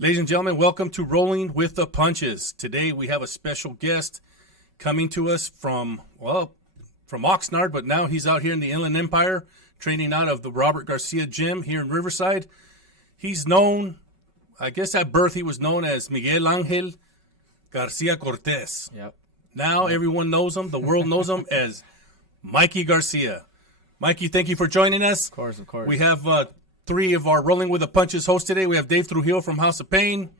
Ladies and gentlemen, welcome to Rolling with the Punches. Today we have a special guest coming to us from Oxnard, but now he's out here in the Inland Empire training out of the Robert Garcia gym here in Riverside. He's known, I guess at birth he was known as Miguel Angel Garcia Cortez. Yep. Now everyone knows him, the world knows him as Mikey Garcia. Mikey, thank you for joining us. Of course. We have three of our Rolling with the Punches hosts today. We have Dave Trujillo from House of Pain,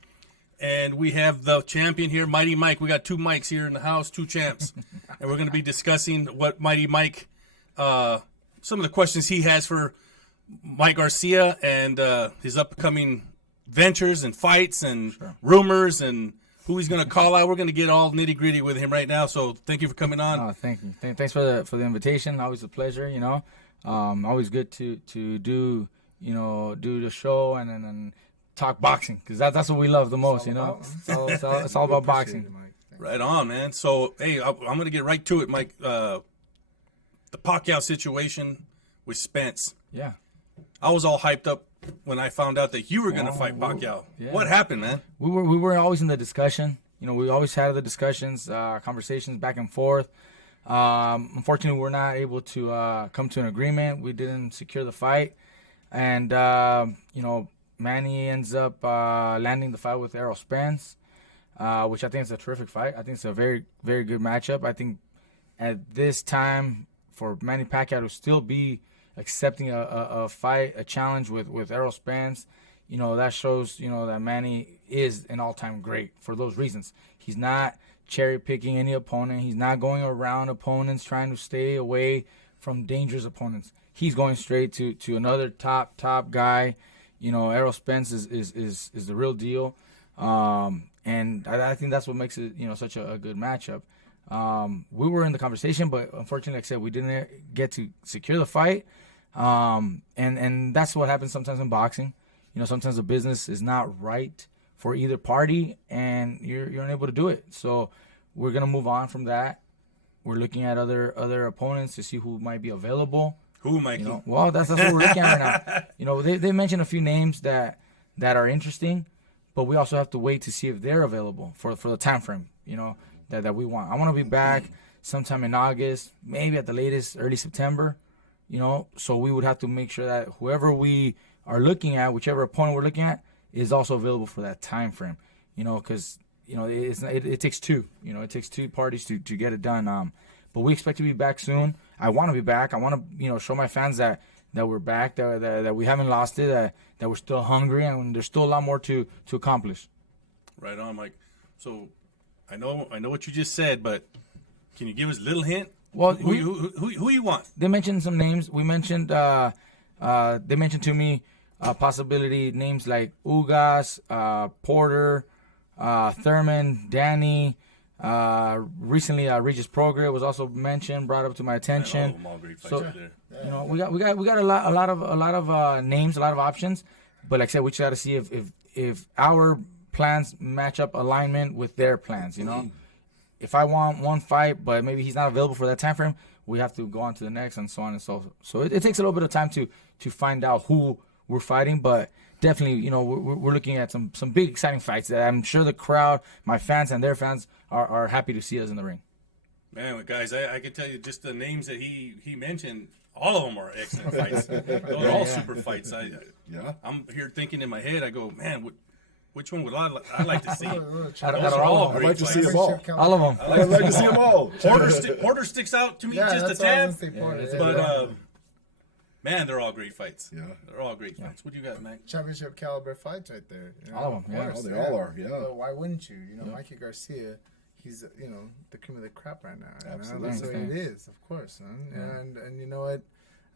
and we have the champion here, Mighty Mike. We got two Mikes here in the house, two champs, and we're going to be discussing what Mighty Mike, some of the questions he has for Mike Garcia and his upcoming ventures and fights and rumors and who he's going to call out. We're going to get all nitty gritty with him right now. So thank you for coming on. Oh, thank you. Thanks for the invitation. Always a pleasure. Always good to do the show and then talk boxing because that's what we love the most. It's all about boxing. Right on, man. So hey, I'm going to get right to it, Mike. The Pacquiao situation with Spence. Yeah. I was all hyped up when I found out that you were going to fight Pacquiao. Yeah. What happened, man? We were always in the discussion. We always had the discussions, conversations back and forth. Unfortunately, we're not able to come to an agreement. We didn't secure the fight. And, Manny ends up landing the fight with Errol Spence, which I think is a terrific fight. I think it's a very, very good matchup. I think at this time for Manny Pacquiao to still be accepting a fight, a challenge with Errol Spence, that shows, that Manny is an all-time great for those reasons. He's not cherry-picking any opponent. He's not going around opponents trying to stay away from dangerous opponents. He's going straight to another top guy. Errol Spence is the real deal. And I think that's what makes it, such a good matchup. We were in the conversation, but unfortunately, like I said, we didn't get to secure the fight. And that's what happens sometimes in boxing. Sometimes the business is not right for either party, and you're unable to do it. So we're gonna move on from that. We're looking at other opponents to see who might be available. Who, Mikey? Well, that's what we're looking at right now. They mentioned a few names that are interesting, but we also have to wait to see if they're available for the time frame. That we want. I want to be back sometime in August, maybe at the latest early September. So we would have to make sure that whoever we are looking at, whichever opponent we're looking at, is also available for that time frame. Because it takes two. It takes two parties to get it done. But we expect to be back soon. I want to be back. I want to show my fans that we're back, that we haven't lost it, that we're still hungry, and there's still a lot more to accomplish. Right on, Mike. So I know what you just said, but can you give us a little hint? Well, who you want? They mentioned some names. We mentioned they mentioned to me possibility names like Ugas, Porter, Thurman, Danny. Recently, Regis Prograis was also mentioned, brought up to my attention. All great fights right there. We got a lot of names, a lot of options. But like I said, we just got to see if our plans match up alignment with their plans. If I want one fight, but maybe he's not available for that time frame, we have to go on to the next, and so on and so forth. So it takes a little bit of time to find out who we're fighting, but definitely, we're looking at some big exciting fights that I'm sure the crowd, my fans and their fans are happy to see us in the ring. Man, guys, I can tell you just the names that he mentioned, all of them are excellent fights. They're all super fights. I'm here thinking in my head, I go, man, which one would I like to see? Those are all great fights. I'd like to see them all. All of them. I'd like to see them all. Porter sticks out to me just a tad. But man, they're all great fights. Yeah, they're all great fights. What do you got, Mike? Championship caliber fights right there. All of them. Yeah, they all are. Yeah. So why wouldn't you? Mikey Garcia, he's the cream of the crop right now. Absolutely. That's what it is, of course, son. Yeah. And you know what?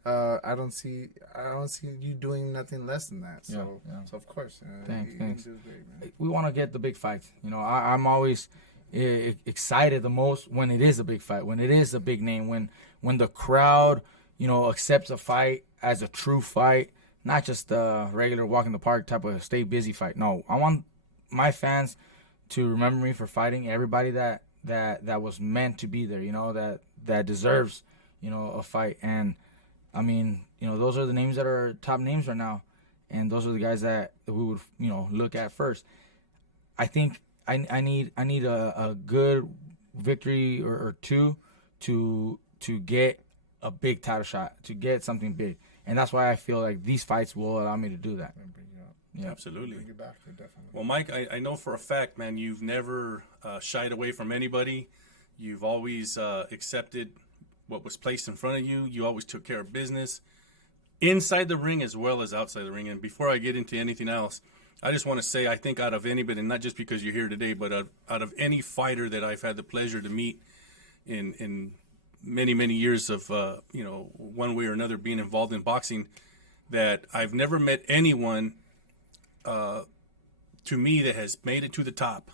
I don't see you doing nothing less than that. So so of course, thanks. Do great, man. We want to get the big fights. I'm always excited the most when it is a big fight, when it is a big name, when the crowd accepts a fight as a true fight, not just a regular walk in the park type of stay busy fight. No, I want my fans to remember me for fighting everybody that was meant to be there. That deserves a fight. And I mean, those are the names that are top names right now. and those are the guys that we would look at first. I think I need a good victory or two to get a big title shot, to get something big, and that's why I feel like these fights will allow me to do that. Yeah, absolutely. Bring it back, definitely. Well, Mike, I know for a fact, man, you've never shied away from anybody. You've always accepted what was placed in front of you. You always took care of business inside the ring as well as outside the ring. And before I get into anything else, I just want to say I think out of anybody, and not just because you're here today, but out of any fighter that I've had the pleasure to meet in many, many years of, one way or another being involved in boxing, that I've never met anyone to me that has made it to the top,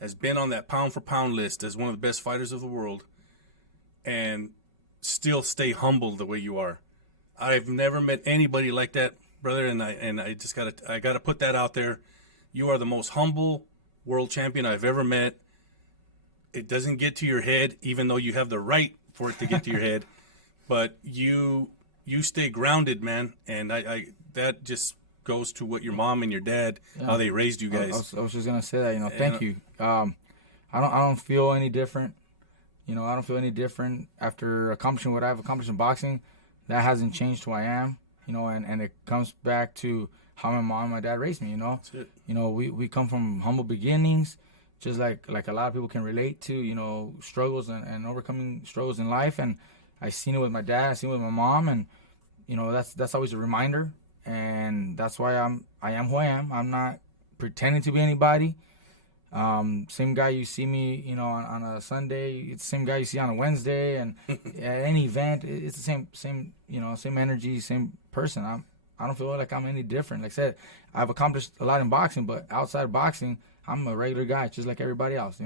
has been on that pound for pound list as one of the best fighters of the world, and still stay humble the way you are. I've never met anybody like that, brother, and I just gotta put that out there. You are the most humble world champion I've ever met. It doesn't get to your head, even though you have the right for it to get to your head, but you stay grounded, man, and I that just goes to what your mom and your dad, how they raised you guys. I was just gonna say that, thank you. I don't feel any different. I don't feel any different after accomplishing what I've accomplished in boxing. That hasn't changed who I am, and it comes back to how my mom and my dad raised me, That's it. We come from humble beginnings, just like a lot of people can relate to, struggles and overcoming struggles in life. And I seen it with my dad, I seen it with my mom, and that's always a reminder. And that's why I am who I am. I'm not pretending to be anybody. Same guy you see me, on a Sunday. It's the same guy you see on a Wednesday, and at any event, it's the same energy, same person. I don't feel like I'm any different. Like I said, I've accomplished a lot in boxing, but outside of boxing, I'm a regular guy, just like everybody else.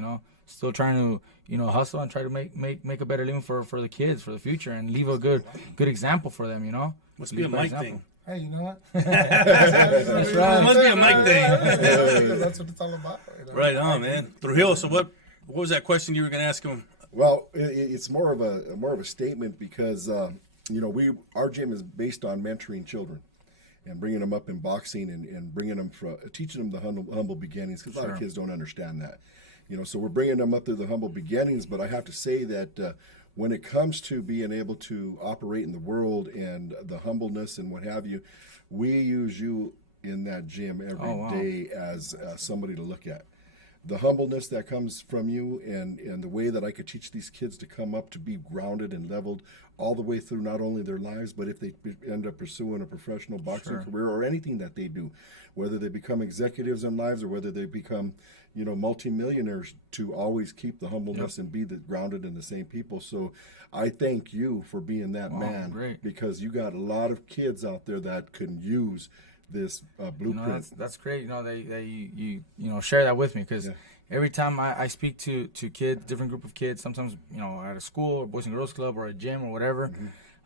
Still trying to hustle and try to make a better living for the kids, for the future, and leave a good example for them. Must be a Mike thing. Hey, you know what? That's right. It must be a Mike thing. That's what it's all about. Right on, man. Trujillo, so what was that question you were going to ask him? Well, it's more of a statement because our gym is based on mentoring children and bringing them up in boxing and bringing them teaching them the humble beginnings, because a lot of kids don't understand that. So we're bringing them up through the humble beginnings. But I have to say that when it comes to being able to operate in the world and the humbleness and what have you, we use you in that gym every day as somebody to look at. The humbleness that comes from you and the way that I could teach these kids to come up to be grounded and leveled all the way through not only their lives, but if they end up pursuing a professional boxing career or anything that they do, whether they become executives in lives or whether they become multimillionaires, to always keep the humbleness and be grounded in the same people. So I thank you for being that man, great. because you got a lot of kids out there that can use this blueprint. That's great. You share that with me, because every time I speak to kids, different group of kids, sometimes at a school or Boys and Girls Club or a gym or whatever,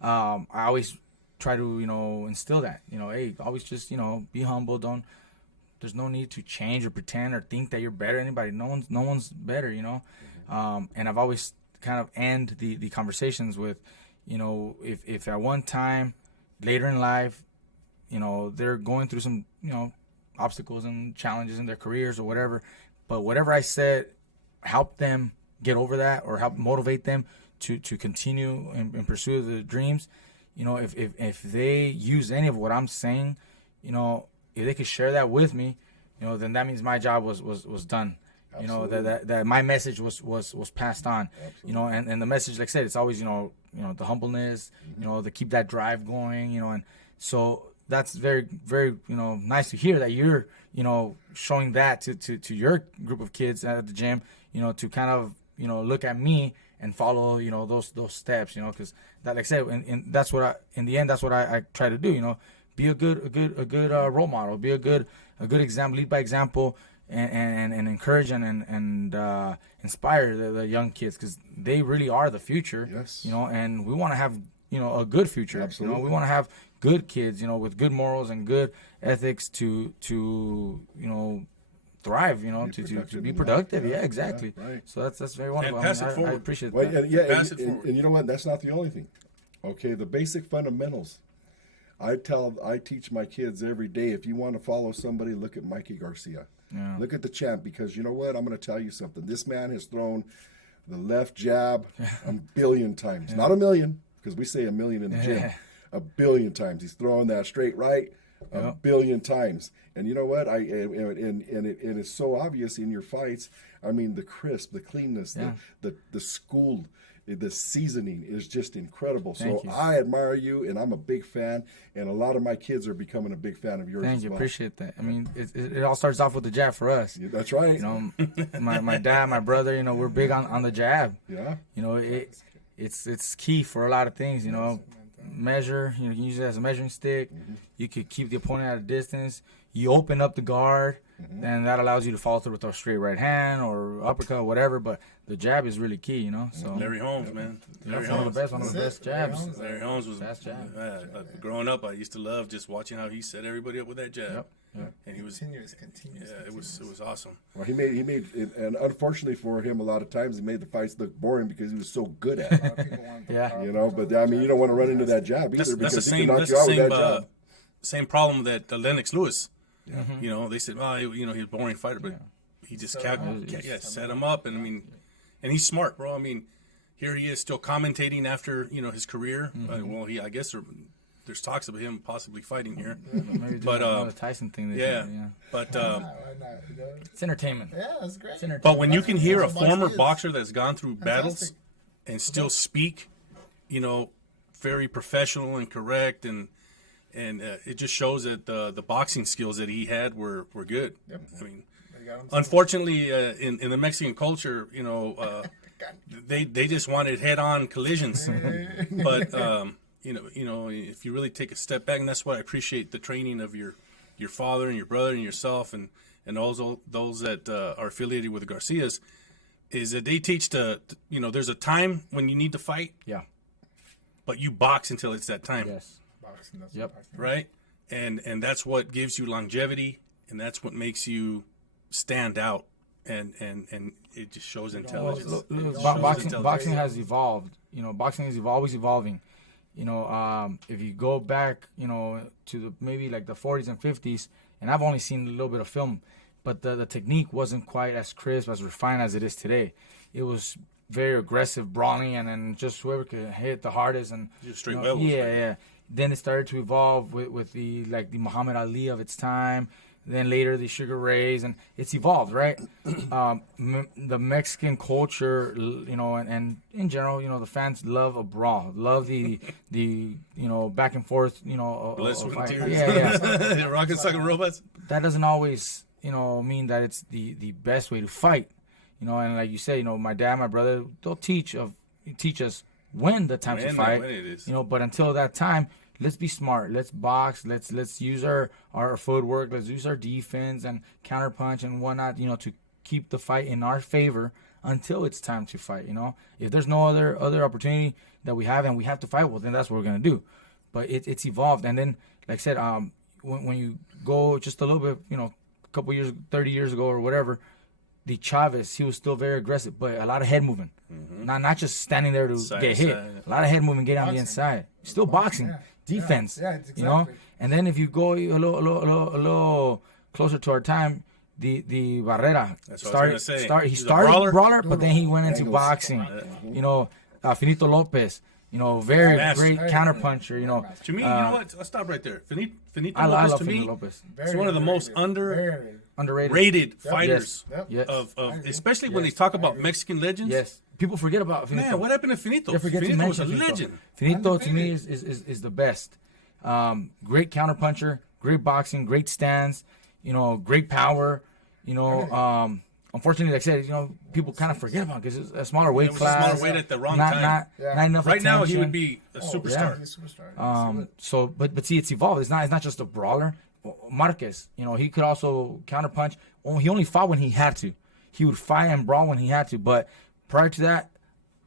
I always try to instill that. Hey, always just be humble. There's no need to change or pretend or think that you're better than anybody. No one's better. And I've always kind of end the conversations with, if at one time later in life, they're going through some, obstacles and challenges in their careers or whatever, but whatever I said helped them get over that or help motivate them to continue and pursue the dreams. If they use any of what I'm saying, if they could share that with me, then that means my job was done. Absolutely. That my message was passed on. Absolutely. And the message, like I said, it's always the humbleness, to keep that drive going, and so that's very, very, nice to hear that you're, showing that to your group of kids at the gym, to kind of, look at me and follow, those steps, because that, like I said, and that's what in the end, that's what I try to do, be a good role model, be a good example, lead by example, and encourage and inspire the young kids, because they really are the future. Yes. And we want to have a good future. Absolutely. We want to have good kids, with good morals and good ethics to thrive, to be productive. Yeah, exactly. Yeah, right. So that's very wonderful. And pass it I forward. appreciate Well, that. and, yeah, Pass it forward. and you know what? That's not the only thing. Okay, the basic fundamentals. I teach my kids every day, if you want to follow somebody, look at Mikey Garcia. Yeah. Look at the champ, because you know what? I'm going to tell you something. This man has thrown the left jab a billion times. Not a million, because we say a million in the gym. A billion times. He's throwing that straight right a billion times. And you know what? And it's so obvious in your fights. I mean, the crisp, the cleanness, the schooled, the seasoning is just incredible. So I admire you, and I'm a big fan, and a lot of my kids are becoming a big fan of yours. Thank as you, well. Appreciate that. I mean, it all starts off with the jab for us. Yeah, that's right. You know, my dad, my brother, you know, we're big on the jab. Yeah. You know, it's key for a lot of things. You know, measure. You know, you can use it as a measuring stick. You could keep the opponent at a distance. You open up the guard, and that allows you to follow through with a straight right hand or uppercut, or whatever. But the jab is really key, you know. So Larry Holmes, man. Larry one of the Holmes. best, one of the best jabs. Larry Holmes was Fast jab. growing up. I used to love just watching how he set everybody up with that jab. And he was Continuous. yeah, it was awesome. Well, he made, and unfortunately for him, a lot of times he made the fights look boring because he was so good at it. Yeah. You know, but I mean, you don't want to run into that jab either, That's because the he same. can knock That's you the out with same. that jab. Same problem that Lennox Lewis. You know, they said, well, you know, he's a boring fighter, but he just set him up, and I mean, and he's smart, bro. I mean, here he is still commentating after his career. Well, I guess there's talks of him possibly fighting here, but the Tyson thing. But it's entertainment. Yeah, that's great. It's entertainment. but when you can hear a That's what former boxing is. boxer that's gone through battles Fantastic. and still speak, very professional and correct, and it just shows that the boxing skills that he had were good. Yep. I mean, They got him unfortunately, in the Mexican culture, they just wanted head-on collisions. But if you really take a step back, and that's why I appreciate the training of your father and your brother and yourself, and those that are affiliated with the Garcias, is that they teach there's a time when you need to fight, but you box until it's that time. Yes. boxing. That's Yep. boxing. Right? And that's what gives you longevity, and that's what makes you stand out, and it just shows intelligence. Look, It shows boxing intelligence. has evolved. Boxing is always evolving. If you go back, to maybe like the 40s and 50s, and I've only seen a little bit of film, but the technique wasn't quite as crisp, as refined as it is today. It was very aggressive, brawling, and then just whoever could hit the hardest. And Just straight levels, right? yeah. Then it started to evolve with the Muhammad Ali of its time. Then later the Sugar Rays, and it's evolved, right? The Mexican culture, and in general, the fans love a brawl, love the back and forth, Blood, sweat, and fight. tears. Yeah. Rock and sucking robots. That doesn't always, mean that it's the best way to fight, And like you say, my dad, my brother, they'll teach us when the time to fight, when it is. But until that time, let's be smart. Let's box. Let's use our footwork. Let's use our defense and counterpunch and whatnot. To keep the fight in our favor until it's time to fight. If there's no other opportunity that we have and we have to fight, well, then that's what we're gonna do. But it's evolved. And then, like I said, when you go just a little bit, a couple years, 30 years ago or whatever, the Chavez, he was still very aggressive, but a lot of head movement. Not just standing there to Side get to hit. side. A lot of head movement, get on the inside. Still boxing, defense. Yeah, exactly. And then if you go a little closer to our time, the Barrera That's what I was gonna say. he He's a started brawler? but then he went into Angles. boxing. Finito Lopez, very Master. great counterpuncher. To me, you know what? I'll stop right there. Finito I Lopez, love to Finito me, Lopez. is one of the most Very. Underrated. fighters Yep. Yes. of I agree. especially when they talk about Mexican legends. Yes. People forget about Finito. Man, what happened to Finito? They forget to Finito was a mention Finito. legend. Finito to me is the best. Great counterpuncher, great boxing, great stance, great power. Unfortunately, like I said, people kind of forget about it because it's a smaller weight It was a class. smaller weight at the wrong not, time. Not enough Right now, he attention. would be a superstar. He's a superstar. So, but see, it's evolved. It's not just a brawler. Marquez, he could also counterpunch. He only fought when he had to. He would fight and brawl when he had to. But prior to that,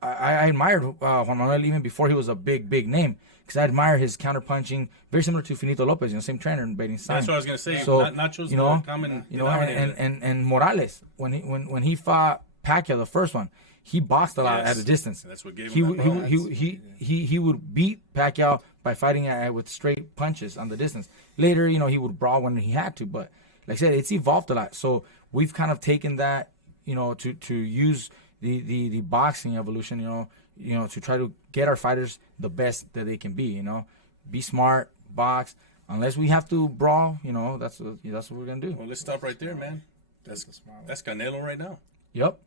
I admired Juan Manuel even before he was a big name, because I admire his counterpunching, very similar to Finito Lopez, same trainer in Beijing. That's what I was gonna say. So, Nacho's the common denominator. and Morales, when he fought Pacquiao, the first one, he boxed a lot Yes. at a distance. That's what gave he him that would he would beat Pacquiao by fighting with straight punches on the distance. Later, he would brawl when he had to, but like I said, it's evolved a lot. So we've kind of taken that, to use the boxing evolution, to try to get our fighters the best that they can be. Be smart, box. Unless we have to brawl, that's what we're gonna do. Well, let's stop right there, man. That's Canelo right now. Yep.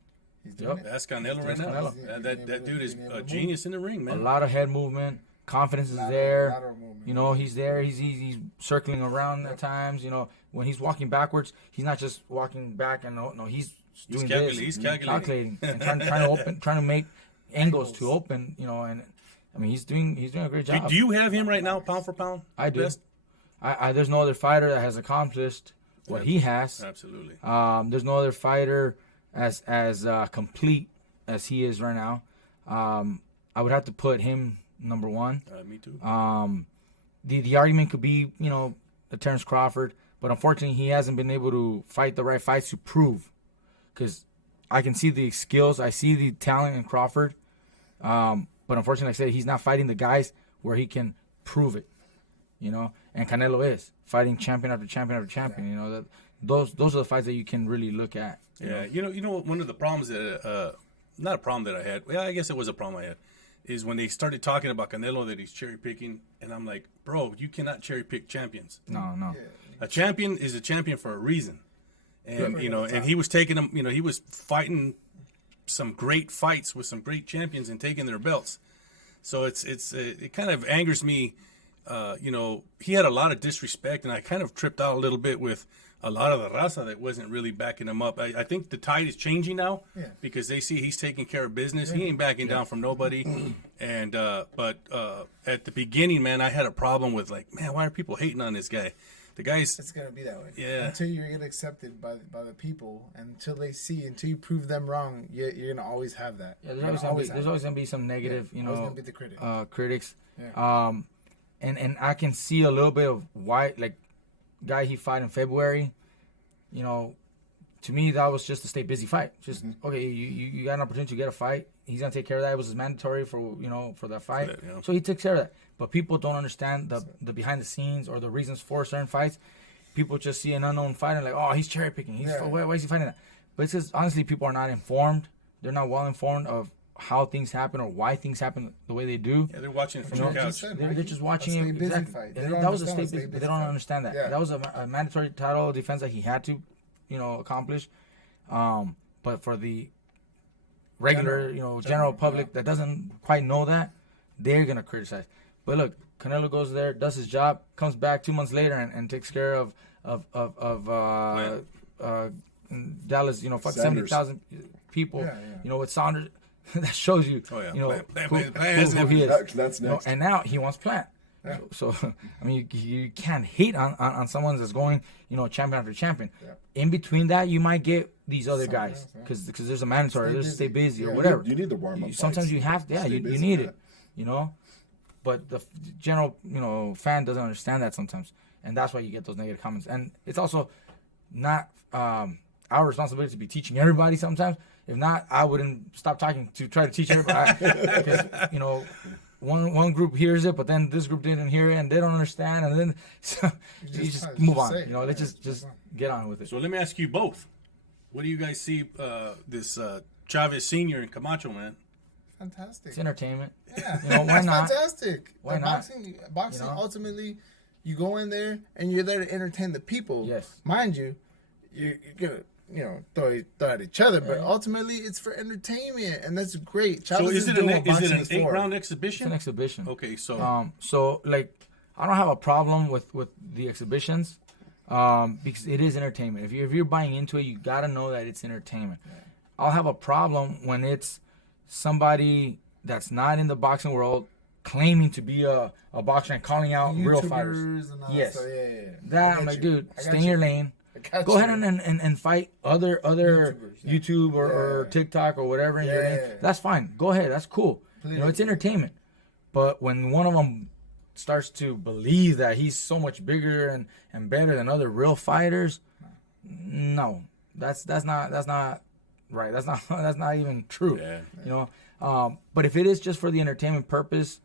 That's Canelo right now. Canelo. That dude is a genius in the ring, man. A lot of head movement, confidence is there. Lot of movement. He's there. He's circling around at times. When he's walking backwards, he's not just walking back and no, he's doing this. He's calculating and trying to open, trying to make angles to open. And I mean, he's doing a great job. Do you have him right now, pound for pound? I do. Best? I there's no other fighter that has accomplished what he has. Absolutely. There's no other fighter as complete as he is right now. I would have to put him number one. Me too. The argument could be, Terrence Crawford, but unfortunately he hasn't been able to fight the right fights to prove. Because I can see the skills, I see the talent in Crawford, but unfortunately, like I said, he's not fighting the guys where he can prove it. And Canelo is fighting champion after champion after champion. That those are the fights that you can really look at. Yeah, one of the problems that not a problem that I had. Well, I guess it was a problem I had, is when they started talking about Canelo that he's cherry picking, and I'm like, bro, you cannot cherry pick champions. No. A champion is a champion for a reason, and and he was taking them. He was fighting some great fights with some great champions and taking their belts. So it kind of angers me. He had a lot of disrespect, and I kind of tripped out a little bit with a lot of the raza that wasn't really backing him up. I think the tide is changing now because they see he's taking care of business. He ain't backing down from nobody. And but at the beginning, man, I had a problem with why are people hating on this guy? The guy's It's gonna be that way. Yeah. Until you get accepted by the people, until you prove them wrong, you're gonna always have that. Yeah, there's always gonna be some negative, always gonna be the critic. Critics. Yeah. And I can see a little bit of why, guy he fought in February, to me that was just a stay busy fight. Just okay, you got an opportunity to get a fight. He's gonna take care of that. It was mandatory for that fight, so he took care of that. But people don't understand the behind the scenes or the reasons for certain fights. People just see an unknown fighter like, oh, he's cherry picking. Why is he fighting that? But it's just honestly, people are not informed. They're not well informed of how things happen or why things happen the way they do. they're watching it from the couch. They're just watching it. Exactly. That was a stay busy. They don't understand that. Yeah. That was a mandatory title defense that he had to, accomplish. But for the regular, general public that doesn't quite know that, they're gonna criticize. But look, Canelo goes there, does his job, comes back 2 months later and takes care of Dallas. 70,000 people. With Saunders. That shows you, who he is. That's next. And now he wants Plant. Yeah. So I mean, you can't hate on someone that's going, champion after champion. Yeah. In between that, you might get these other guys because there's a mandatory. There's stay busy or whatever. You need the warm up. Sometimes you have to. Yeah, you need it. But the general fan doesn't understand that sometimes, and that's why you get those negative comments. And it's also not our responsibility to be teaching everybody sometimes. If not, I wouldn't stop talking to try to teach everybody. Because, one group hears it, but then this group didn't hear it, and they don't understand, and then you just move on. Let's just get on with it. So let me ask you both. What do you guys see this Chavez Sr. and Camacho, man? Fantastic. It's entertainment. Yeah. Why not? Fantastic. Why not? Boxing ultimately, you go in there, and you're there to entertain the people. Yes. Mind you, you're going to throw at each other, but ultimately it's for entertainment, and that's great. So is it an 8-round It's exhibition? an exhibition. Okay, so I don't have a problem with the exhibitions, because it is entertainment. If you're buying into it, you gotta know that it's entertainment. Yeah. I'll have a problem when it's somebody that's not in the boxing world claiming to be a boxer and calling out real fighters. And all yes, that, yeah. That I'm like, dude, stay in your lane. Go ahead and fight other YouTube or TikTok or whatever in your name. That's fine. Go ahead. That's cool. It's entertainment. But when one of them starts to believe that he's so much bigger and better than other real fighters, no, that's not right. That's not even true. Yeah. But if it is just for the entertainment purpose,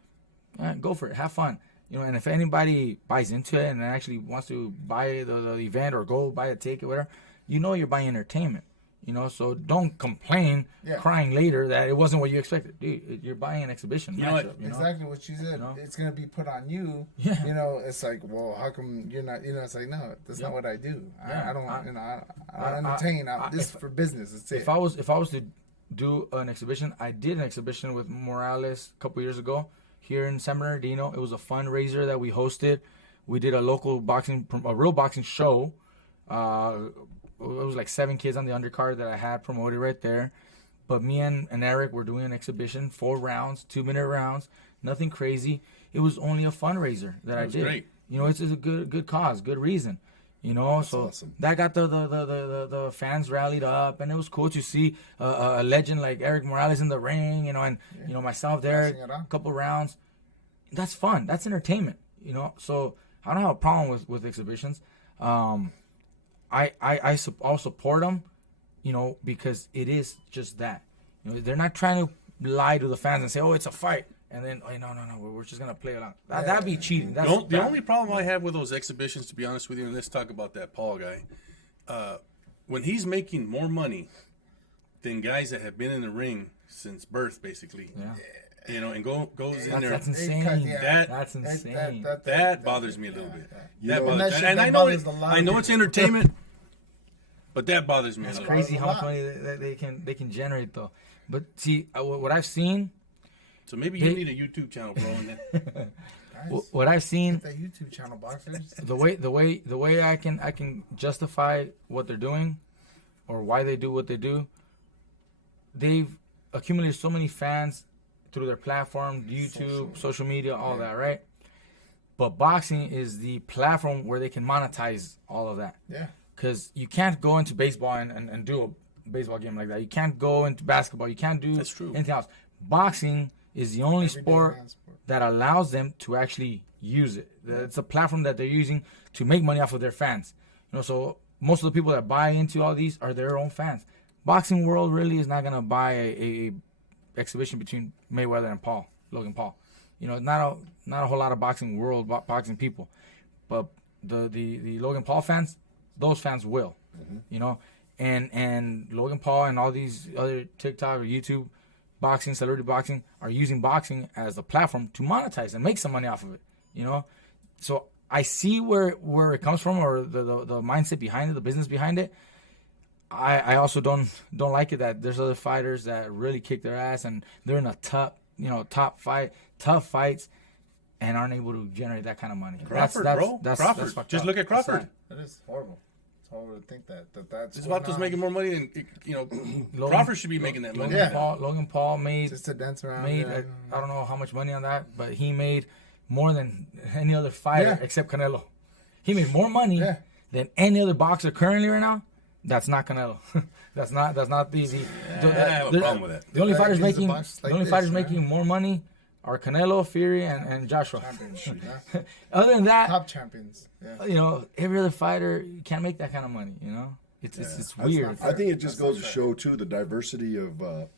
go for it. Have fun. You know, and if anybody buys into it and actually wants to buy the event or go buy a ticket, whatever, you know you're buying entertainment. You know, so don't complain, crying later that it wasn't what you expected. Dude, you're buying an exhibition. You know what? Exactly what you said. It's gonna be put on you. Yeah. You know, it's like, well, how come you're not? You know, it's like, no, that's not what I do. I don't. I entertain. This is for business. That's it. If I was to do an exhibition, I did an exhibition with Morales a couple years ago here in San Bernardino. It was a fundraiser that we hosted. We did a real boxing show. It was like 7 kids on the undercard that I had promoted right there. But me and Eric were doing an exhibition, 4 rounds, 2-minute rounds, nothing crazy. It was only a fundraiser that I did. Great. You know, it's a good cause, good reason. You know, That's so awesome. that got the fans rallied up, and it was cool to see a legend like Eric Morales in the ring. You know, and you know myself there, a couple rounds. That's fun. That's entertainment. You know, so I don't have a problem with exhibitions. I'll support them, you know, because it is just that. You know, they're not trying to lie to the fans and say, "Oh, it's a fight," and then, "Oh, no, we're just gonna play along." That'd be cheating. That's The only problem I have with those exhibitions, to be honest with you, and let's talk about that Paul guy, when he's making more money than guys that have been in the ring since birth, basically. Yeah. You know, and goes in there. That's insane. That's insane. That bothers me a little bit. know, And I know it's entertainment, but that bothers me. It's a little. crazy how much money they can generate though. But see, what I've seen. So maybe you need a YouTube channel, bro. What I've seen. That YouTube channel, boxers. The way I can justify what they're doing, or why they do what they do. They've accumulated so many fans through their platform, YouTube, social media, all that, right? But boxing is the platform where they can monetize all of that. Yeah. Because you can't go into baseball and do a baseball game like that. You can't go into basketball. You can't do anything else. Boxing is the only sport that allows them to actually use it. It's a platform that they're using to make money off of their fans. You know, so most of the people that buy into all these are their own fans. Boxing world really is not gonna buy a exhibition between Mayweather and Logan Paul. You know, not a whole lot of boxing people, but the Logan Paul fans, those fans will. You know, and Logan Paul and all these other TikTok or YouTube boxing, celebrity boxing are using boxing as a platform to monetize and make some money off of it. You know, so I see where it comes from, or the mindset behind it, the business behind it. I also don't like it that there's other fighters that really kick their ass and they're in a tough fights and aren't able to generate that kind of money. Crawford, that's Crawford. Just look at Crawford. That is horrible. It's horrible to think that's. This Vato's making more money than Crawford should be making that money. Logan Paul made just to dance around. I don't know how much money on that, but he made more than any other fighter except Canelo. He made more money than any other boxer currently right now. That's not Canelo. that's not the. I have a problem with that. The only fighters making more money are Canelo, Fury, and Joshua. Other than that, top champions. Yeah. You know, every other fighter can't make that kind of money. You know, it's weird. I think it just goes to show too the diversity of the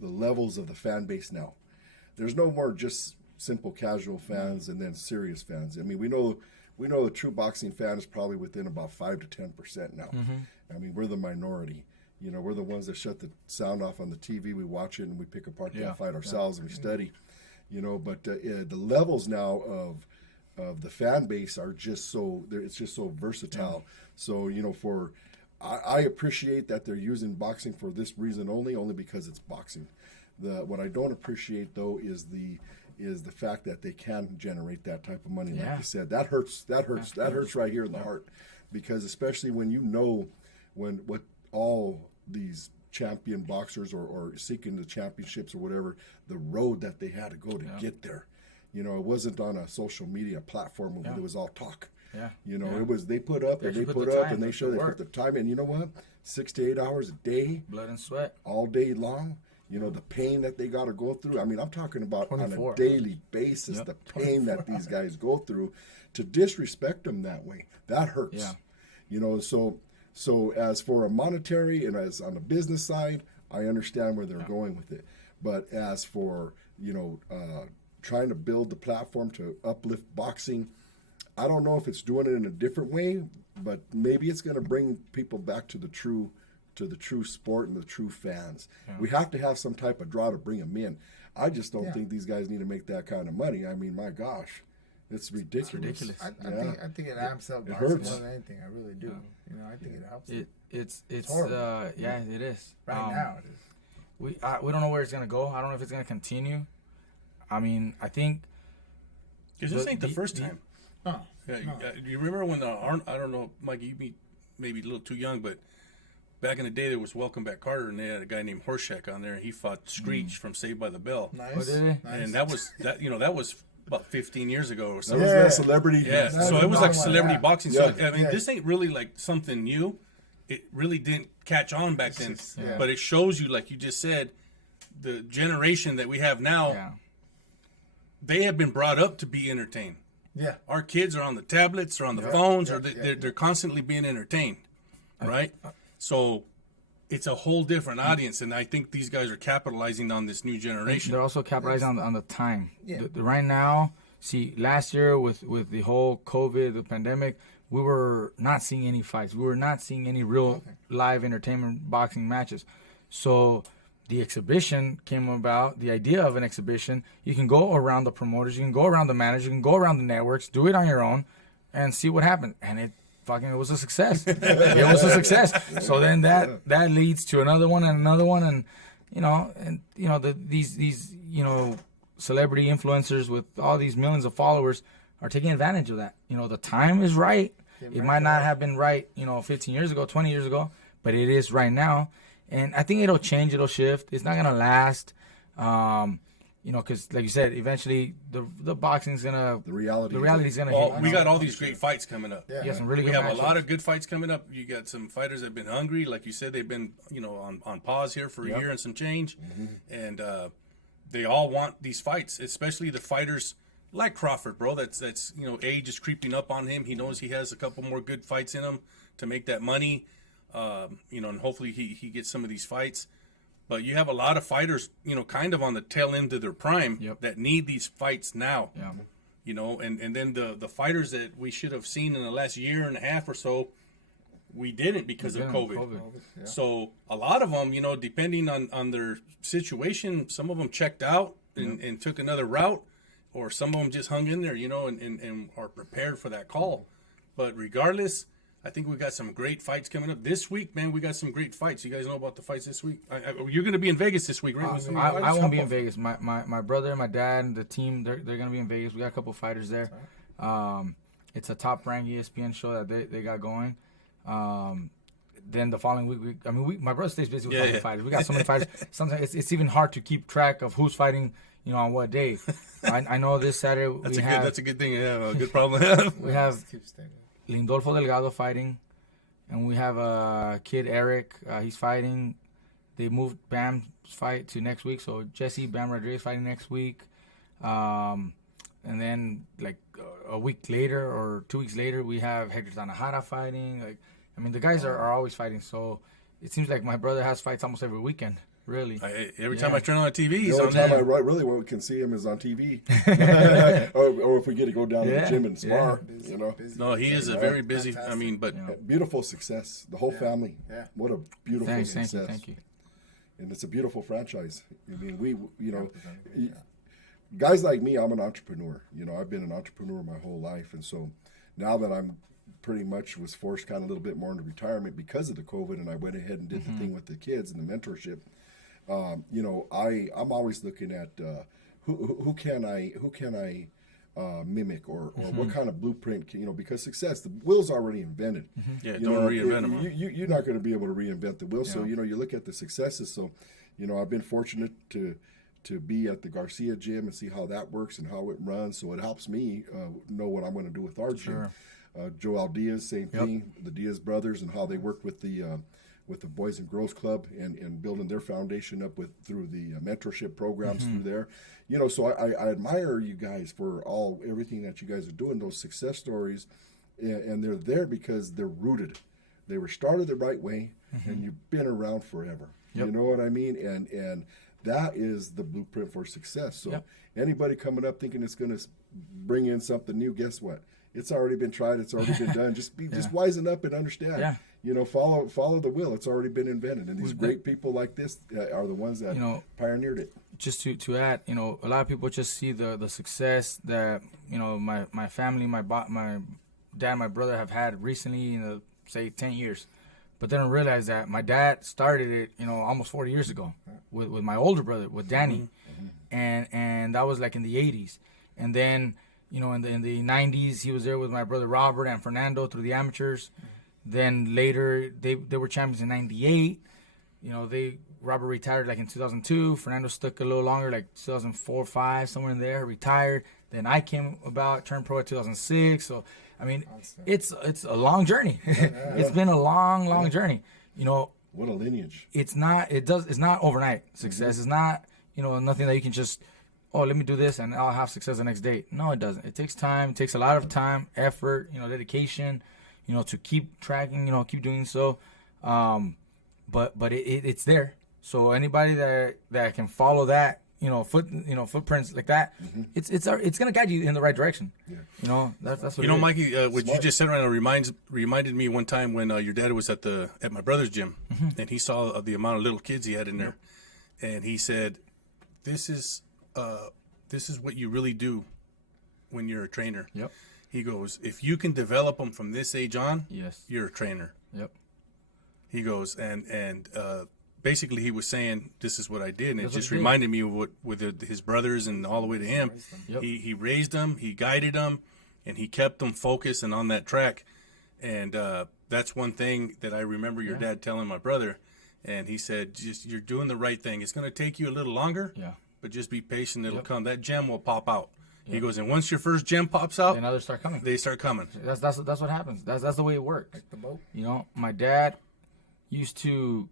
levels of the fan base now. There's no more just simple casual fans and then serious fans. I mean, we know the true boxing fan is probably within about 5 to 10% now. I mean, we're the minority. You know, we're the ones that shut the sound off on the TV. We watch it and we pick apart that fight ourselves and we study. You know, but the levels now of the fan base are just it's just so versatile. So, you know, I appreciate that they're using boxing for this reason only because it's boxing. What I don't appreciate though is the fact that they can generate that type of money. Like you said, that hurts right here in the heart, because especially when you know what all these champion boxers or seeking the championships or whatever, the road that they had to go to get there. You know, it wasn't on a social media platform where it was all talk. You know, it was they put up and they put up and they showed they put the time in. You know what? 6 to 8 hours a day, blood and sweat, all day long. You know, the pain that they got to go through. I mean, I'm talking about on a daily basis, the pain that these guys go through. To disrespect them that way, that hurts. You know, so as for a monetary and as on the business side, I understand where they're going with it. But as for, you know, trying to build the platform to uplift boxing. I don't know if it's doing it in a different way, but maybe it's going to bring people back to the true sport and the true fans. Yeah. We have to have some type of draw to bring them in. I just don't think these guys need to make that kind of money. I mean, my gosh, it's ridiculous. I think it amps up boxing more than anything. I really do. You know, I think it helps. It's horrible. Yeah, it is. Right now, it is. We don't know where it's gonna go. I don't know if it's gonna continue. I mean, I think because this ain't the first time. No. Yeah, you remember when I don't know, Mike, you maybe a little too young, but back in the day there was Welcome Back Carter, and they had a guy named Horseshack on there, and he fought Screech from Saved by the Bell. Nice. And that was about 15 years ago or something. That was that celebrity. Yeah, so it was like celebrity boxing. Yeah. So I mean, this ain't really like something new. It really didn't catch on back then, but it shows you, like you just said, the generation that we have now. They have been brought up to be entertained. Yeah, our kids are on the tablets or on the phones, or they're constantly being entertained, right? So it's a whole different audience, and I think these guys are capitalizing on this new generation. They're also capitalizing on the time. Yeah. Right now, see, last year with the whole COVID, the pandemic, we were not seeing any fights. We were not seeing any real live entertainment boxing matches. So the exhibition came about, the idea of an exhibition. You can go around the promoters, you can go around the managers, you can go around the networks, do it on your own, and see what happens. And it was a success. It was a success. So then that leads to another one and another one, and these celebrity influencers with all these millions of followers are taking advantage of that. The time is right. It might not have been right, 15 years ago, 20 years ago, but it is right now. And I think it'll change, it'll shift. It's not going to last, because like you said, eventually the boxing's going to... The reality's going to hit. Well, we got all these great fights coming up. Yeah, some really we good have matches. A lot of good fights coming up. You got some fighters that have been hungry. Like you said, they've been, on pause here for a year and some change. And they all want these fights, especially the fighters like Crawford, bro. That's age is creeping up on him. He knows he has a couple more good fights in him to make that money. And hopefully he gets some of these fights. But you have a lot of fighters, kind of on the tail end of their prime that need these fights now. Yeah. And then the fighters that we should have seen in the last year and a half or so, we didn't because of COVID. So a lot of them, depending on their situation, some of them checked out and took another route, or some of them just hung in there, and are prepared for that call. But regardless, I think we got some great fights coming up this week, man. We got some great fights. You guys know about the fights this week? You're going to be in Vegas this week, right? I won't be in Vegas. My brother, my dad, and the team, they're going to be in Vegas. We got a couple fighters there. It's a top-ranked ESPN show that they got going. Then the following week, my brother stays busy with all the fighters. We got so many fighters. Sometimes it's even hard to keep track of who's fighting, on what day. I know this Saturday that's a good thing. Yeah, a good problem to have. We have Lindolfo Delgado fighting, and we have a kid, Eric. He's fighting. They moved Bam's fight to next week, so Jesse Bam Rodriguez fighting next week. And then like a week later or 2 weeks later, we have Hector Tanajara fighting. The guys are always fighting. So it seems like my brother has fights almost every weekend. Really? Every time I turn on the TV, he's the on only time there. I really can see him is on TV, or if we get to go down to the gym and spar. No, he is a very busy. Fantastic. Beautiful success. The whole family. Yeah. What a beautiful success. Thank you. And it's a beautiful franchise. Guys like me, I'm an entrepreneur. I've been an entrepreneur my whole life, and so now that I'm pretty much was forced kind of a little bit more into retirement because of the COVID, and I went ahead and did the thing with the kids and the mentorship. I'm always looking at who can I mimic or what kind of blueprint can, because success, the wheel's already invented. Yeah, don't reinvent them. You're not going to be able to reinvent the wheel. So you look at the successes. So I've been fortunate to be at the Garcia gym and see how that works and how it runs. So it helps me know what I'm going to do with our gym. Joel Diaz, same thing. The Diaz brothers and how they work with the Boys and Girls Club and building their foundation up through the mentorship programs through there. So I admire you guys for everything that you guys are doing, those success stories, and they're there because they're rooted. They were started the right way, and you've been around forever. You know what I mean? And that is the blueprint for success. So Yep. anybody coming up thinking it's going to bring in something new, guess what? It's already been tried. It's already been done. Just wisen up and understand. Yeah. You know, follow the wheel. It's already been invented, and these great people like this are the ones that pioneered it. Just to add, you know, a lot of people just see the success that, you know, my family, my dad, my brother have had recently in the, say, 10 years. But they don't realize that my dad started it, you know, almost 40 years ago with my older brother, with Danny. And that was like in the 80s. And then, you know, in the 90s, he was there with my brother Robert and Fernando through the amateurs. Then later, they were champions in 98. You know, Robert retired like in 2002. Fernando stuck a little longer, like 2004, 5, somewhere in there, retired. Then I came about, turned pro at 2006. So, I mean, it's a long journey. It's been a long journey. You know, what a lineage. It's not overnight success. It's not, you know, nothing that you can just, oh, let me do this and I'll have success the next day. No, it doesn't. It takes time. It takes a lot of time, effort, you know, dedication, you know, to keep tracking, you know, keep doing so. But it's there. So anybody that can follow that, you know, footprints like that, it's gonna guide you in the right direction. Yeah. You know, that's what. You know, Mikey, what you just said right now reminded me one time when your dad was at my brother's gym, and he saw the amount of little kids he had in there, and he said, "This is what you really do when you're a trainer." Yep. He goes, "If you can develop them from this age on, yes, you're a trainer." Yep. He goes, and basically he was saying, this is what I did, and That's it just what he did. reminded me of what with his brothers and all the way to him. Yep. He raised them, he guided them, and he kept them focused and on that track. And that's one thing that I remember your dad telling my brother. And he said, just you're doing the right thing. It's going to take you a little longer, but just be patient. It'll come. That gem will pop out. He goes, and once your first gem pops out, then others start coming. they start coming. That's what happens. That's the way it works. Like the boat. You know, my dad used to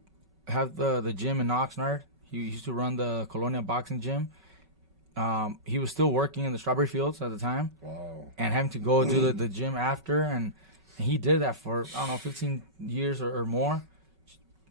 have the gym in Oxnard. He used to run the Colonia boxing gym. He was still working in the strawberry fields at the time. Wow. And having to go do the gym after. And he did that for, I don't know, 15 years or more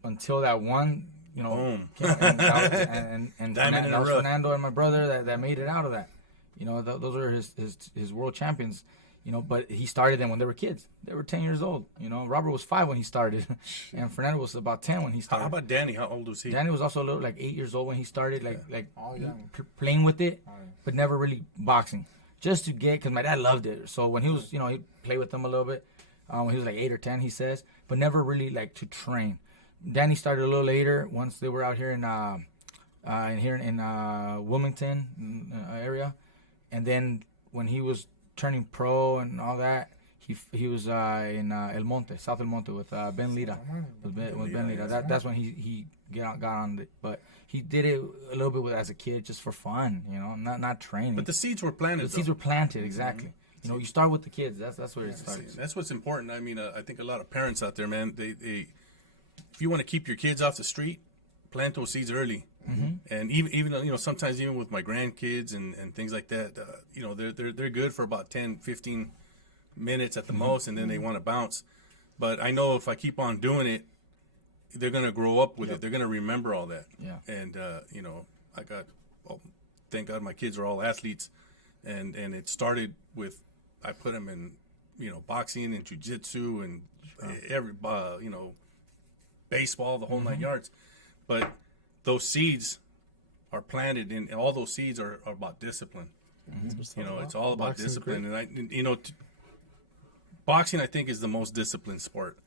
until that one, you know, Boom. and Diamond in that the was rough. Fernando and my brother that made it out of that. You know, those are his world champions. You know, but he started them when they were kids. They were 10 years old. You know, Robert was 5 when he started, and Fernando was about 10 when he started. How about Danny? How old was he? Danny was also a little, like 8 years old when he started, like All young. playing with it, but never really boxing. Just to get, because my dad loved it. So when he was, you know, he'd play with them a little bit. When he was like 8 or 10, he says, but never really like to train. Danny started a little later once they were out here in Wilmington area, and then when he was turning pro and all that, he was in El Monte, South El Monte with Ben Lira. With Ben Lira. That's when he got on it. But he did it a little bit as a kid, just for fun, you know, not training. But the seeds were planted. The seeds were planted, exactly. You know, you start with the kids. That's where it starts. That's what's important. I mean, I think a lot of parents out there, man, they if you want to keep your kids off the street, plant those seeds early. And even you know, sometimes even with my grandkids and things like that, you know, they're good for about 10, 15 minutes at the most, and then they want to bounce. But I know if I keep on doing it, they're gonna grow up with it. They're gonna remember all that. Yeah. And you know, thank God my kids are all athletes, and it started with I put them in, you know, boxing and jiu-jitsu and every you know, baseball, the whole 9 yards. But those seeds are planted in, and all those seeds are about discipline. You know, it's all about Boxing's discipline. great. And you know, boxing I think is the most disciplined sport.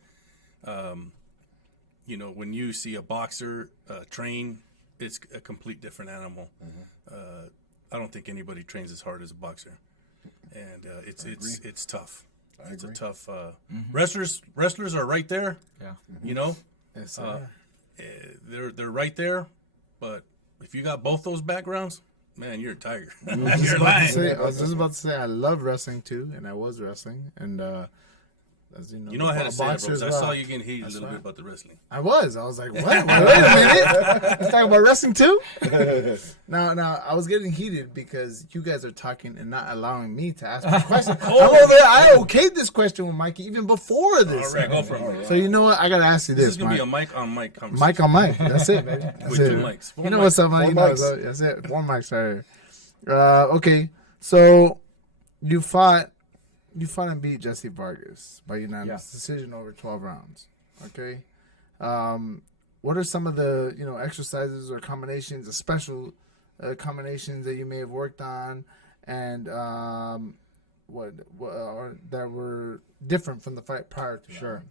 You know, when you see a boxer train, it's a complete different animal. I don't think anybody trains as hard as a boxer, and it's tough. It's a tough. Wrestlers are right there. Yeah. You know, Yes, sir. they're right there, but if you got both those backgrounds, man, you're a tiger. I was just about to say I love wrestling too, and I was wrestling, and As You know I had to say that, boxer bro. as 'Cause I well. saw you getting heated a little right. bit about the wrestling. I was like, what? Wait a minute. Let's talk about wrestling too. Now, I was getting heated because you guys are talking and not allowing me to ask my question. I'm over there. I okayed this question with Mikey even before this. All right, go for it. So you know what? I gotta ask you This this. is gonna be Mike. a mic on mic conversation. Mic on mic. That's it, baby. That's With it. 2 mics. You know what's up, man? Four You know mics. that's it. 4 mics right here. Okay, so you fought and beat Jesse Vargas by unanimous decision over 12 rounds. Okay, what are some of the exercises or combinations, special combinations that you may have worked on, and what or that were different from the fight prior to? Sure.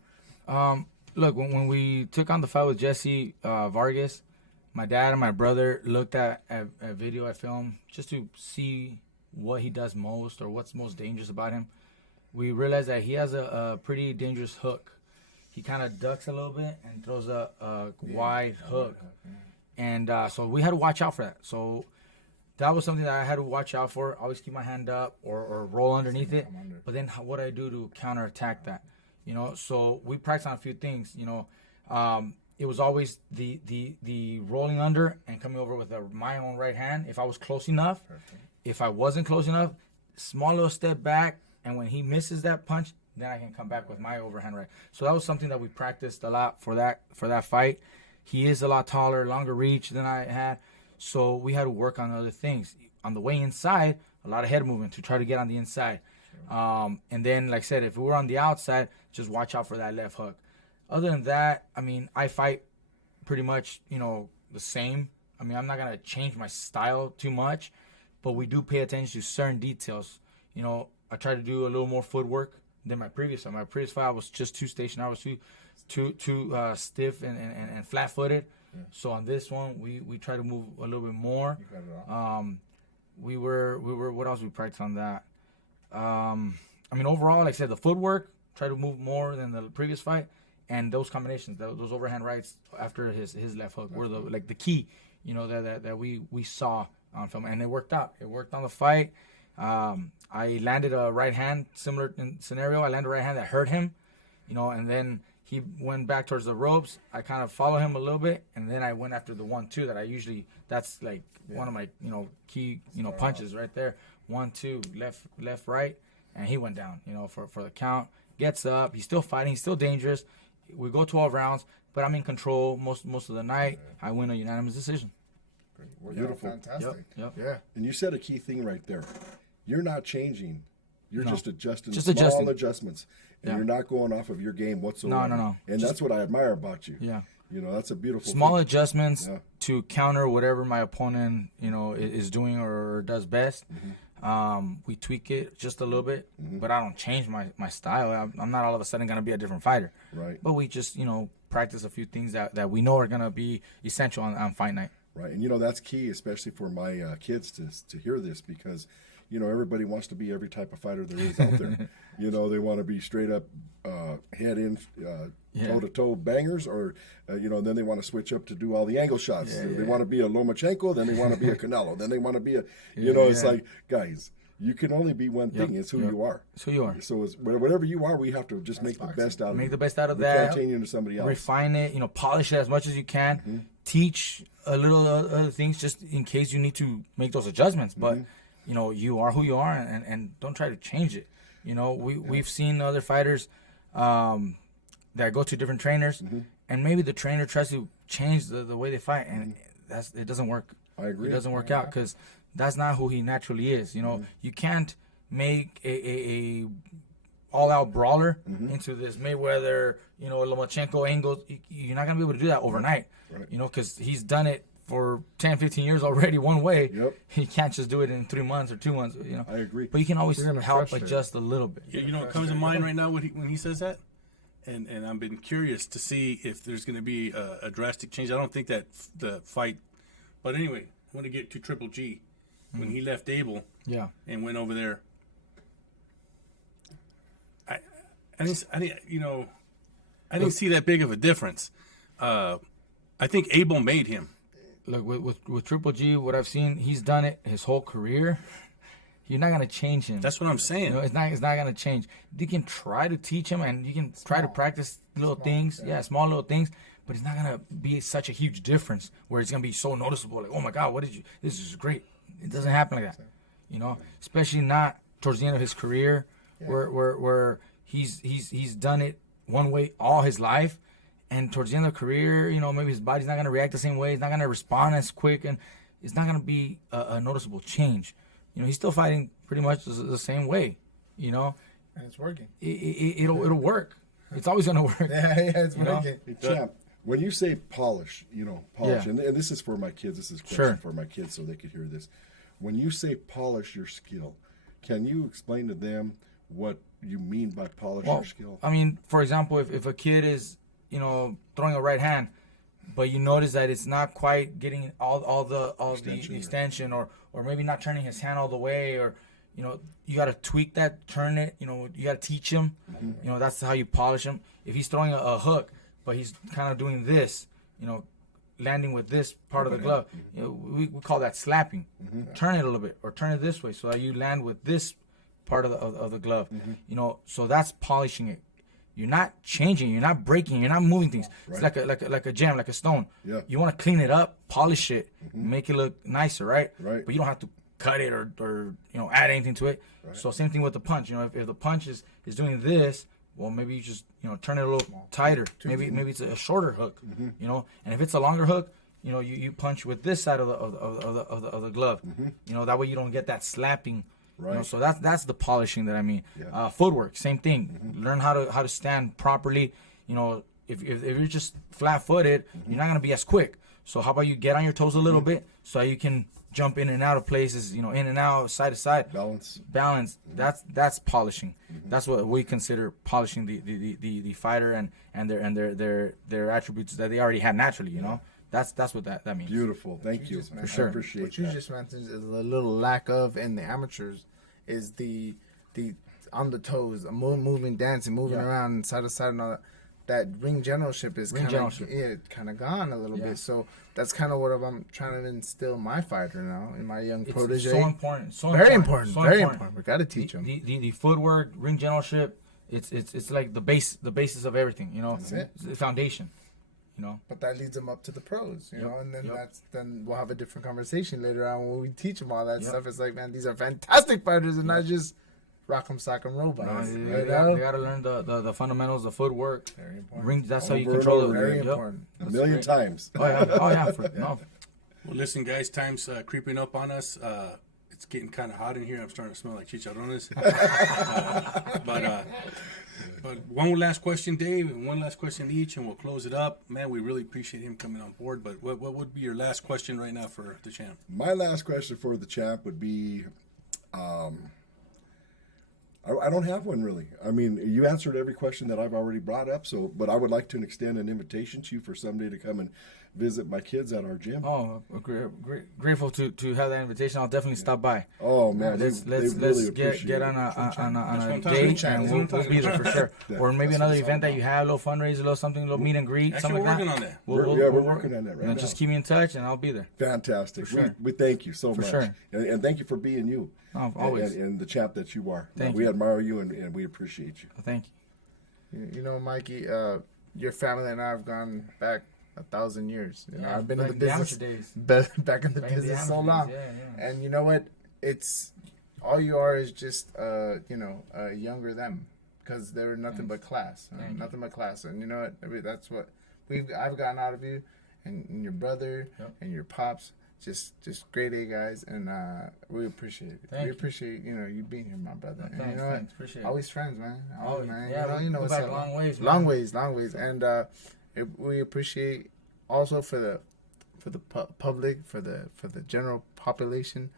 Look, when we took on the fight with Jesse Vargas, my dad and my brother looked at a video I filmed just to see what he does most or what's most dangerous about him. We realized that he has a pretty dangerous hook. He kind of ducks a little bit and throws a wide hook. And so we had to watch out for that. So that was something that I had to watch out for. Always keep my hand up or roll underneath it. But then what I do to counterattack that, So we practiced on a few things. It was always the rolling under and coming over with my own right hand. If I was close enough, if I wasn't close enough, small little step back, and when he misses that punch, then I can come back with my overhand right. So that was something that we practiced a lot for that fight. He is a lot taller, longer reach than I had, so we had to work on other things. On the way inside, a lot of head movement to try to get on the inside. And then, like I said, if we were on the outside, just watch out for that left hook. Other than that, I fight pretty much, the same. I'm not going to change my style too much, but we do pay attention to certain details. I try to do a little more footwork than my previous fight. My previous fight, I was just too stationary. I was too stiff and flat-footed. Yeah. So on this one, we try to move a little bit more. We were what else we practiced on that? Overall, like I said, the footwork, try to move more than the previous fight, and those combinations, those overhand rights after his left hook were the key, that we saw on film, and it worked out. It worked on the fight. I landed a right hand, similar scenario. I landed a right hand that hurt him, and then he went back towards the ropes. I kind of followed him a little bit, and then I went after the 1-2 that I usually, that's like one of my, key, punches right there. 1-2, left, right, and he went down, for the count. Gets up. He's still fighting. He's still dangerous. We go 12 rounds, but I'm in control most of the night. I win a unanimous decision. Well, beautiful. Fantastic. Yep. Yeah. And you said a key thing right there. You're not changing. You're just adjusting Just small adjusting. adjustments. And you're not going off of your game whatsoever. No. And that's what I admire about you. Yeah. That's a beautiful small thing. adjustments to counter whatever my opponent, is doing or does best. We tweak it just a little bit, but I don't change my style. I'm not all of a sudden going to be a different fighter. Right. But we just, practice a few things that we know are going to be essential on fight night. Right. And, that's key, especially for my kids to hear this because, everybody wants to be every type of fighter there is out there. They want to be straight up head in, toe-to-toe bangers or, then they want to switch up to do all the angle shots. They want to be a Lomachenko, then they want to be a Canelo, then they want to be a, it's like, guys, you can only be one thing. It's who you are. It's who you are. So it's, whatever you are, we have to just make the best out of it. Make the best out of we that. Can't change into somebody else. Refine it, polish it as much as you can. Teach a little other things just in case you need to make those adjustments. But, you are who you are and don't try to change it. We've seen other fighters that go to different trainers and maybe the trainer tries to change the way they fight and it doesn't work. I agree. It doesn't work out because that's not who he naturally is. You can't make a all-out brawler into this Mayweather, Lomachenko angle. You're not going to be able to do that overnight, Right. Because he's done it for 10, 15 years already one way. Yep. He can't just do it in 3 months or 2 months, I agree. But you can always We're gonna help frustrate. adjust a little bit. Yeah, what comes to mind right now when he says that, and I've been curious to see if there's going to be a drastic change. I don't think that the fight, but anyway, I want to get to Triple G when he left Abel, and went over there. I didn't see that big of a difference. I think Abel made him. Look, with Triple G, what I've seen, he's done it his whole career. you're not gonna change him. That's what I'm saying. You know, it's not gonna change. You can try to teach him, and you can try to practice little things, small little things, but it's not gonna be such a huge difference where it's gonna be so noticeable. Like, oh my God, this is great. It doesn't happen like that, you know. Especially not towards the end of his career, where he's done it one way all his life, and towards the end of the career, you know, maybe his body's not gonna react the same way. It's not gonna respond as quick, and it's not gonna be a noticeable change. You know, he's still fighting pretty much the same way, you know. And it's working. It'll work. It's always gonna work. It's You know? working. Hey, champ, when you say polish, Yeah. and this is for my kids. This is a question for my kids so they could hear this. When you say polish your skill, can you explain to them what you mean by polish your skill? I mean, for example, if a kid is, you know, throwing a right hand, but you notice that it's not quite getting all the extension, or maybe not turning his hand all the way, or, you know, you got to tweak that, turn it, you know, you got to teach him. You know, that's how you polish him. If he's throwing a hook, but he's kind of doing this, you know, landing with this part of the glove, you know, we call that slapping. Turn it a little bit, or turn it this way so that you land with this part of the glove. You know, so that's polishing it. You're not changing, you're not breaking, you're not moving things. It's like a gem, like a stone. Yeah. You want to clean it up, polish it, make it look nicer, right? Right. But you don't have to cut it or you know, add anything to it. Right. So same thing with the punch. You know, if the punch is doing this, well, maybe you just, you know, turn it a little tighter. Maybe it's a shorter hook. You know, and if it's a longer hook, you know, you punch with this side of the glove. You know, that way you don't get that slapping. Right. You know, so that's the polishing that I mean. Yeah. Footwork, same thing. Learn how to stand properly. You know, if you're just flat-footed, you're not gonna be as quick. So how about you get on your toes a little bit so you can jump in and out of places. You know, in and out, side to side. Balance. That's polishing. That's what we consider polishing the fighter and their attributes that they already have naturally. You know. That's what that means. Beautiful. Thank you. For sure. I appreciate what you just mentioned is a little lack of in the amateurs is the on the toes, moving, dancing, moving around side to side, and all that. That ring generalship is kind of gone a little bit. So that's kind of what I'm trying to instill my fighter now in my young protege. So important. Very important. We got to teach them the footwork, ring generalship. It's like the basis of everything. You know, that's it. It's the foundation. You know, but that leads them up to the pros, you know, and then then we'll have a different conversation later on when we teach them all that stuff. It's like, man, these are fantastic fighters and not just rock'em sock'em robots. No, they gotta learn the fundamentals, the footwork. Very important. Ring, that's how you control it. Very important. A million times. Oh yeah. Well, listen, guys, time's creeping up on us. It's getting kind of hot in here. I'm starting to smell like chicharrones. But one last question, Dave, and one last question each, and we'll close it up. Man, we really appreciate him coming on board. But what would be your last question right now for the champ? My last question for the champ would be, I don't have one really. I mean, you answered every question that I've already brought up. But I would like to extend an invitation to you for someday to come and visit my kids at our gym. Oh, grateful to have that invitation. I'll definitely stop by. Oh man, let's really get on a date, and we'll be there for sure. Or maybe another event that you have, a little fundraiser, a little something, a little meet and greet. Actually, we're working on that. We're working on that right now. Just keep me in touch, and I'll be there. Fantastic. For sure. We thank you so much. Sure. And thank you for being you. Oh, always. And the champ that you are. Thank we you. admire you and we appreciate you. Thank you. You know, Mikey, your family and I have gone back 1,000 years. You know, I've been in the business back in the business so long. Yeah. And you know what? It's all you are is just younger them, because they were nothing but class, nothing but class. And you know what? I mean, that's what I've gotten out of you, and your brother and your pops. Just grade A guys, and we appreciate it. We appreciate you being here, my brother. Thanks, and you know what? Appreciate it. Always friends, man. Always, man. Yeah, you know what's up. Long ways, man. Long ways, and we appreciate also for the public, for the general population.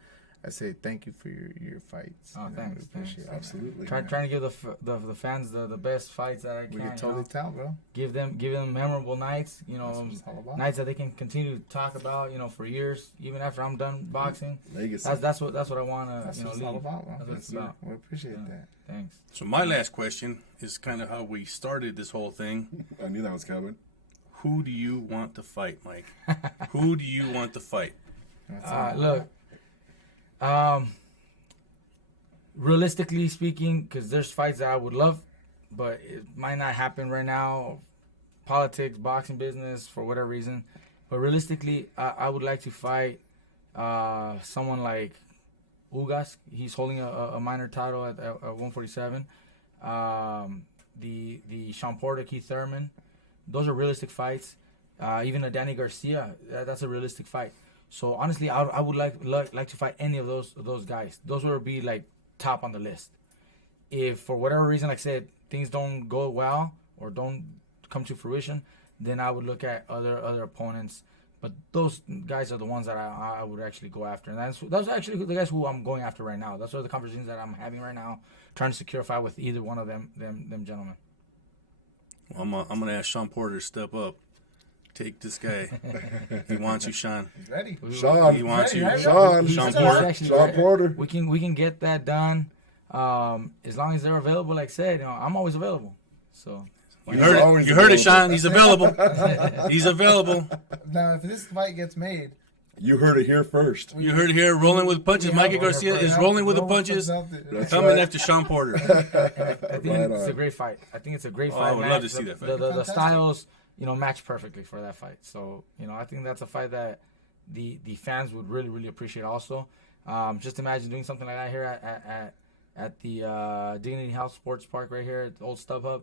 I say thank you for your fights. Oh, thanks. Absolutely. Trying to give the fans the best fights that I can. We can totally tell, bro. Give them memorable nights. You know, nights that they can continue to talk about. You know, for years, even after I'm done boxing. Legacy. That's what I want to. That's what it's all about, bro. That's what it's about. We appreciate that. Thanks. So my last question is kind of how we started this whole thing. I knew that was coming. Who do you want to fight, Mike? Who do you want to fight? Look. realistically speaking, because there's fights that I would love, but it might not happen right now. Politics, boxing business, for whatever reason. But realistically, I would like to fight someone like Ugas. He's holding a minor title at 147. The Shawn Porter, Keith Thurman. Those are realistic fights. Even a Danny Garcia, that's a realistic fight. So honestly, I would like to fight any of those guys. Those would be like top on the list. If for whatever reason, like I said, things don't go well or don't come to fruition, then I would look at other opponents. But those guys are the ones that I would actually go after, and those are actually the guys who I'm going after right now. Those are the conversations that I'm having right now, trying to secure a fight with either one of them gentlemen. Well, I'm gonna ask Shawn Porter to step up. Take this guy. He wants you, Shawn. He's ready. Shawn, He wants you. Shawn Porter. Shawn Porter. We can get that done. As long as they're available, like I said, I'm always available. So You heard it, Shawn. He's available. He's available. Now, if this fight gets made, You heard it here first. You heard it here. Rolling with punches. Mikey Garcia is rolling with the punches. That's Coming right. after Shawn Porter. I think Right it's a on. great fight. I think it's a great Oh, fight. I would match. love to see that fight. The styles, match perfectly for that fight. So, I think that's a fight that the fans would really, really appreciate also. Just imagine doing something like that here at the Dignity House Sports Park right here at the old StubHub.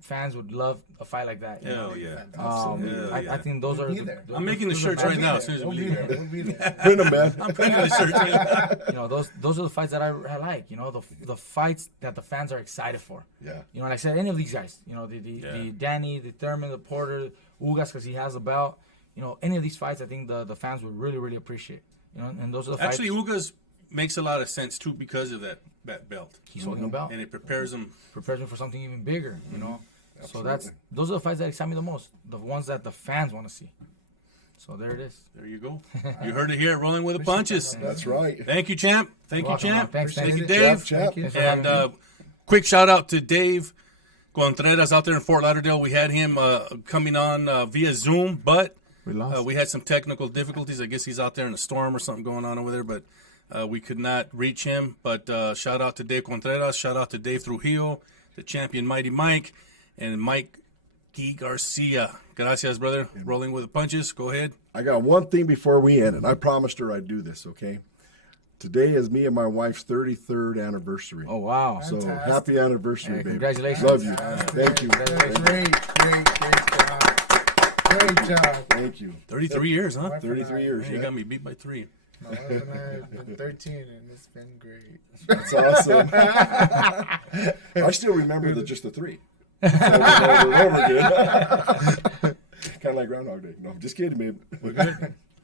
Fans would love a fight like that. Hell yeah. Absolutely. Hell yeah. I think those are. be there. I'm making the shirts right now as soon as we leave. We'll be there. Print 'em, man. I'm printing the shirts right now. Those are the fights that I like. The fights that the fans are excited for. Yeah. Like I said, any of these guys. The Danny, the Thurman, the Porter, Ugas, because he has a belt. Any of these fights, I think the fans would really, really appreciate. And those are the Actually, fights. Ugas makes a lot of sense too because of that belt, He's holding a belt. and it prepares him. Prepares me for something even bigger. So Absolutely. those are the fights that excite me the most. The ones that the fans want to see. So there it is. There you go. You heard it here. Rolling with the punches. That's right. Thank you, champ. Thank you, Welcome, man. champ. Thanks, Thank you, thanks. Dave. Champ. Thank you. And quick shout out to Dave Contreras out there in Fort Lauderdale. We had him coming on via Zoom, but we had some technical difficulties. I guess he's out there in a storm or something going on over there, but we could not reach him. But shout out to Dave Contreras. Shout out to Dave Trujillo, the champion Mighty Mike, and Mikey Garcia. Gracias, brother. Rolling with the punches. Go ahead. I got one thing before we end, and I promised her I'd do this, okay? Today is me and my wife's 33rd anniversary. Oh, wow. So Fantastic. happy anniversary, Hey, baby. congratulations. Love you. Thank you. Great job. Great job. Thank you. 33 years, huh? 33 years. You Yeah. got me beat by 3. My wife and I have been 13, and it's been great. That's awesome. I still remember just the 3. Over and over again. Kind of like Groundhog Day. No, just kidding, babe. We're good.